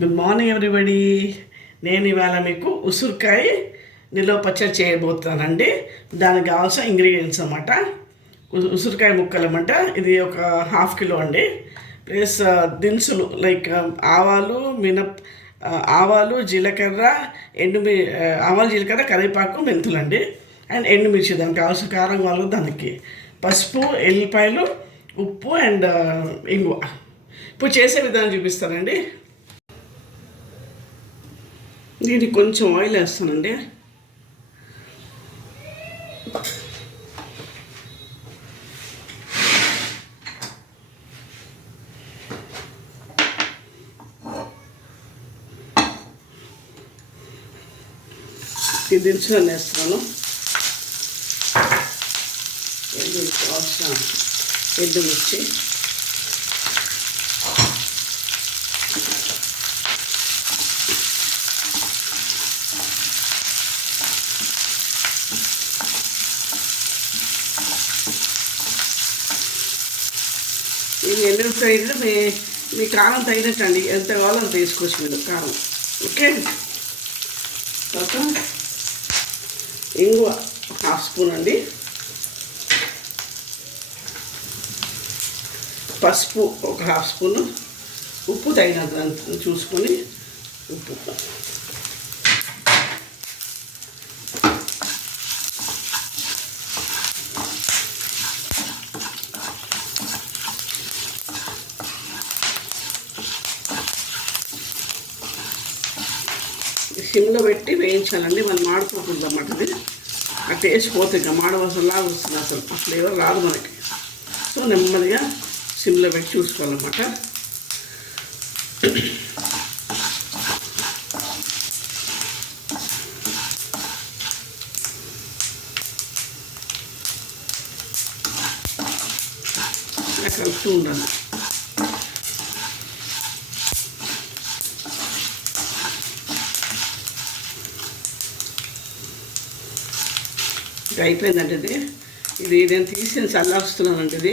Good morning everybody. నేను ఇవాళ మీకు ఉసిరికాయ నిల్వ పచ్చడి చేయబోతున్నానండి. దానికి కావాల్సిన ఇంగ్రీడియంట్స్ అన్నమాట. ఉసిరికాయ ముక్కలు అన్నమాట. ఇది ఒక ½ కిలో అండి. ప్లస్ దినుసులు లైక్ ఆవాలు, జీలకర్ర, ఆవాలు, జీలకర్ర, కరివేపాకు, మెంతులు అండి. అండ్ ఎండుమిర్చి, దానికి కావాల్సిన కారం వాళ్ళు, దానికి పసుపు, ఎల్లిపాయలు, ఉప్పు అండ్ ఇంగువ. ఇప్పుడు చేసే విధానం చూపిస్తానండి. దీనికి కొంచెం ఆయిల్ వేస్తానండి. ఈ దినుసులు వేస్తున్నాను. కావాల్సిన ఎండుమిర్చి, ఇది ఎండుమిరపకాయలు మీ కారం తగినట్టు అండి. ఎంత కావాలో అంత వేసుకోవచ్చు మీరు కారం. ఓకే. తర్వాత ఇంగువ ½ స్పూన్ అండి. పసుపు ఒక ½ స్పూను. ఉప్పు తగినంత చూసుకొని ఉప్పు. సిమ్లో పెట్టి వేయించాలండి. మనం మాడిపోతుంది అన్నమాట. ఇది ఆ టేస్ట్ పోతే ఇంకా మాడవసలాగా వస్తుంది. అసలు ఆ ఫ్లేవర్ రాదు మనకి. సో నెమ్మదిగా సిమ్లో పెట్టి చూసుకోవాలన్నమాట. కలుపుతూ ఉండాలి. అయిపోయిందండి. ఇది నేను తీసి చల్లారుస్తున్నానండి.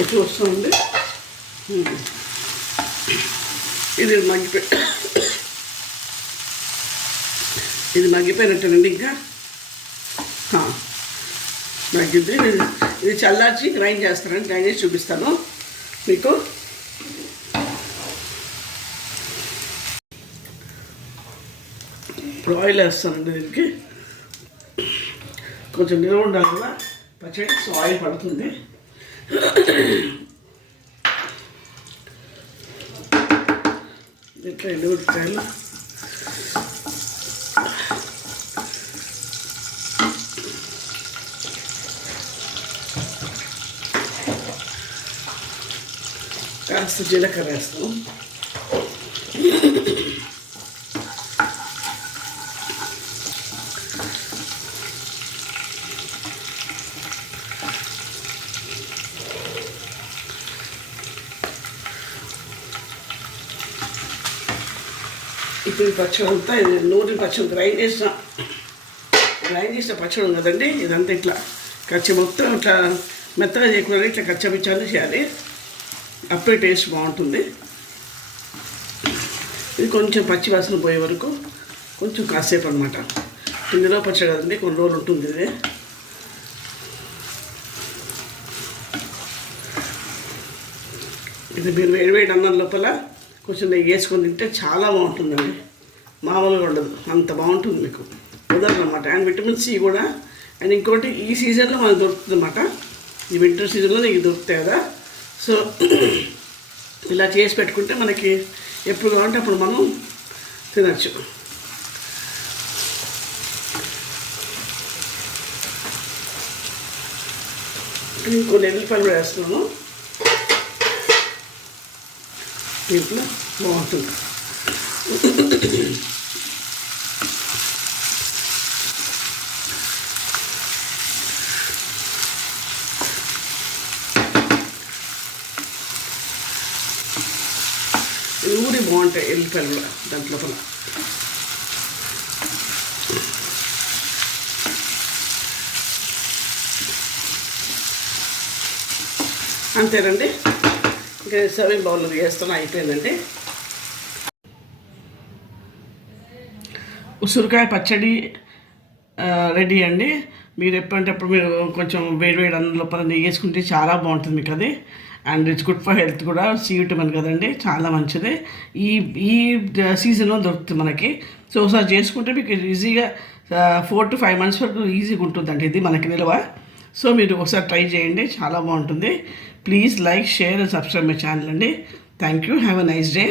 ఇది చూస్తుంది. ఇది మగ్గిపోయినట్టేనండి. ఇంకా మగ్గింది. ఇది చల్లార్చి గ్రైండ్ చేస్తానండి. గ్రైండ్ చేసి చూపిస్తాను మీకు. ఇప్పుడు ఆయిల్ వేస్తానండి. దీనికి కొంచెం నిల్వ ఉండాలి కదా పచ్చడి. సో ఆయిల్ పడుతుంది. ఇట్లా ఎండుమిరపకాయలు, కాస్త జీలకర్ర వేస్తాం. ఇప్పుడు పచ్చడి అంతా ఇది నూనె పచ్చడి గ్రైండ్ చేసిన పచ్చడి కదండి. ఇదంతా ఇట్లా మొత్తం ఇట్లా మెత్తగా చేయకుండా ఇట్లా కచ్చపిచ్చాలు చేయాలి. అప్పుడే టేస్ట్ బాగుంటుంది. ఇది కొంచెం పచ్చి వాసన పోయే వరకు కొంచెం కాసేపు అనమాట. ఇందులో పచ్చడి కదండి, కొన్ని రోజులు ఉంటుంది ఇది. ఇది మీరు వేడివేడి అన్నం లోపల కొంచెం నెయ్యి వేసుకొని తింటే చాలా బాగుంటుందండి. మామూలుగా ఉండదు, అంత బాగుంటుంది. మీకు కుదరదు అనమాట. అండ్ విటమిన్ సి కూడా. అండ్ ఇంకోటి ఈ సీజన్లో మనకు దొరుకుతుంది అన్నమాట. ఈ వింటర్ సీజన్లో నీకు దొరుకుతాయి కదా. సో ఇలా చేసి పెట్టుకుంటే మనకి ఎప్పుడు కావాలంటే అప్పుడు మనం తినచ్చు. కొన్ని ఎల్లిపాయలు కూడా వేస్తున్నాను. దీంట్లో బాగుంటుంది. ఊరి బాగుంటాయి ఎల్లిపాయలు కూడా దాంట్లో. అంతేనండి. ఇంకా సర్వింగ్ బౌల్లో వేస్తాను, అయిపోయిందండి. ఉసిరికాయ పచ్చడి రెడీ అండి. మీరు ఎప్పుడంటే అప్పుడు మీరు కొంచెం వేడి అన్నం లోపల నెయ్యి వేసుకుంటే చాలా బాగుంటుంది మీకు అది. And it's good for health కూడా, సి విటమిన్ కదండి, చాలా మంచిది. ఈ ఈ సీజన్లో దొరుకుతుంది మనకి. సో ఒకసారి చేసుకుంటే మీకు ఈజీగా 4 to 5 months వరకు ఈజీగా ఉంటుందండి ఇది మనకి నిల్వ. సో మీరు ఒకసారి ట్రై చేయండి, చాలా బాగుంటుంది. Please like, share and subscribe my channel అండి. Thank you. Have a nice day.